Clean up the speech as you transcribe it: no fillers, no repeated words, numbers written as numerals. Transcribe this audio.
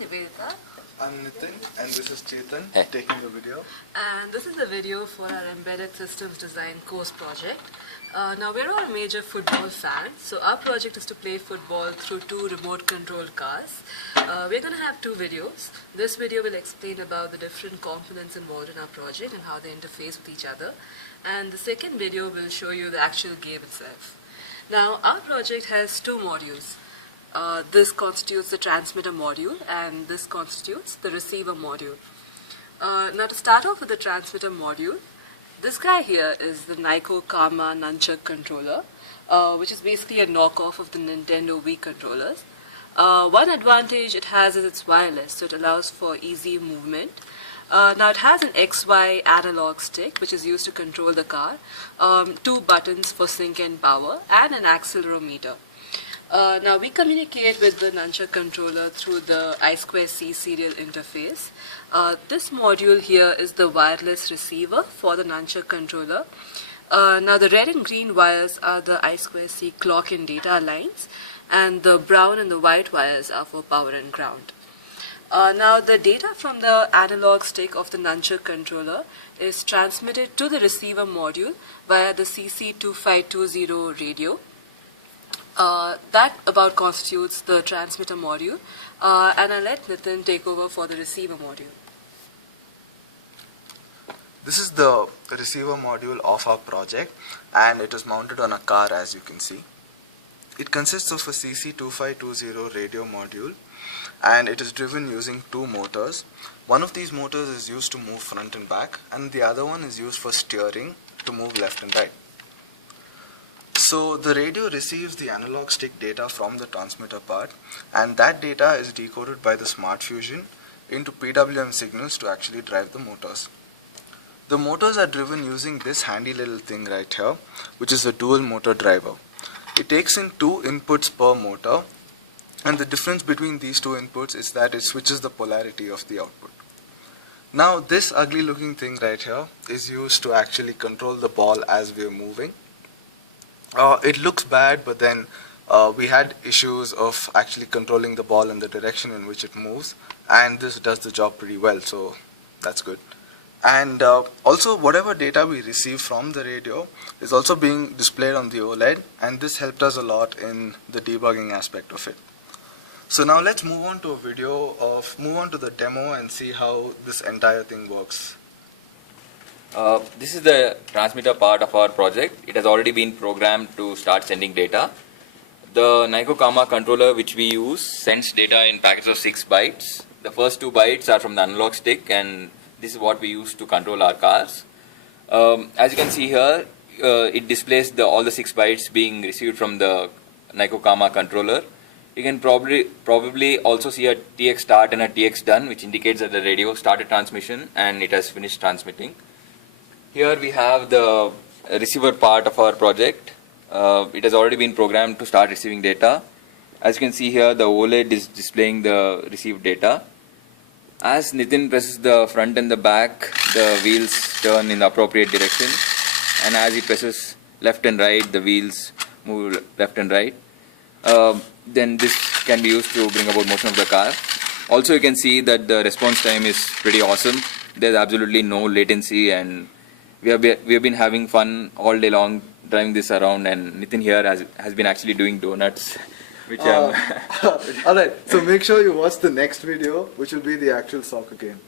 Nivedita. I'm Nitin and this is Chetan taking the video. And this is a video for our Embedded Systems Design course project. Now we're all major football fans, so our project is to play football through two remote controlled cars. We're going to have two videos. This video will explain about the different components involved in our project and how they interface with each other. And the second video will show you the actual game itself. Now our project has two modules. This constitutes the transmitter module and this constitutes the receiver module. Now to start off with the transmitter module, this guy here is the Nyko Kama Nunchuk controller, which is basically a knockoff of the Nintendo Wii controllers. One advantage it has is it's wireless, so it allows for easy movement. Now it has an XY analog stick which is used to control the car, two buttons for sync and power, and an accelerometer. Now we communicate with the Nunchuk controller through the I2C serial interface. This module here is the wireless receiver for the Nunchuk controller. Now the red and green wires are the I2C clock and data lines, and the brown and the white wires are for power and ground. Now the data from the analog stick of the Nunchuk controller is transmitted to the receiver module via the CC2520 radio. That about constitutes the transmitter module, and I'll let Nitin take over for the receiver module. This is the receiver module of our project and it is mounted on a car, as you can see. It consists of a CC2520 radio module and it is driven using two motors. One of these motors is used to move front and back and the other one is used for steering to move left and right. So the radio receives the analog stick data from the transmitter part, and that data is decoded by the Smart Fusion into PWM signals to actually drive the motors. The motors are driven using this handy little thing right here, which is a dual motor driver. It takes in two inputs per motor, and the difference between these two inputs is that it switches the polarity of the output. Now this ugly looking thing right here is used to actually control the ball as we are moving. It looks bad, but then we had issues of actually controlling the ball in the direction in which it moves, and this does the job pretty well, so that's good. And also whatever data we receive from the radio is also being displayed on the OLED, and this helped us a lot in the debugging aspect of it. So now let's move on to the demo and see how this entire thing works. This is the transmitter part of our project. It has already been programmed to start sending data. The Nyko Kama controller which we use sends data in packets of 6 bytes. The first 2 bytes are from the analog stick, and this is what we use to control our cars. As you can see here, it displays all the 6 bytes being received from the Nyko Kama controller. You can probably also see a TX start and a TX done, which indicates that the radio started transmission and it has finished transmitting. Here we have the receiver part of our project. It has already been programmed to start receiving data. As you can see here, the OLED is displaying the received data. As Nitin presses the front and the back, the wheels turn in the appropriate direction. And as he presses left and right, the wheels move left and right. Then this can be used to bring about motion of the car. Also you can see that the response time is pretty awesome. There's absolutely no latency, and we have been having fun all day long driving this around, and Nitin here has been actually doing donuts, which Alright, so make sure you watch the next video, which will be the actual soccer game.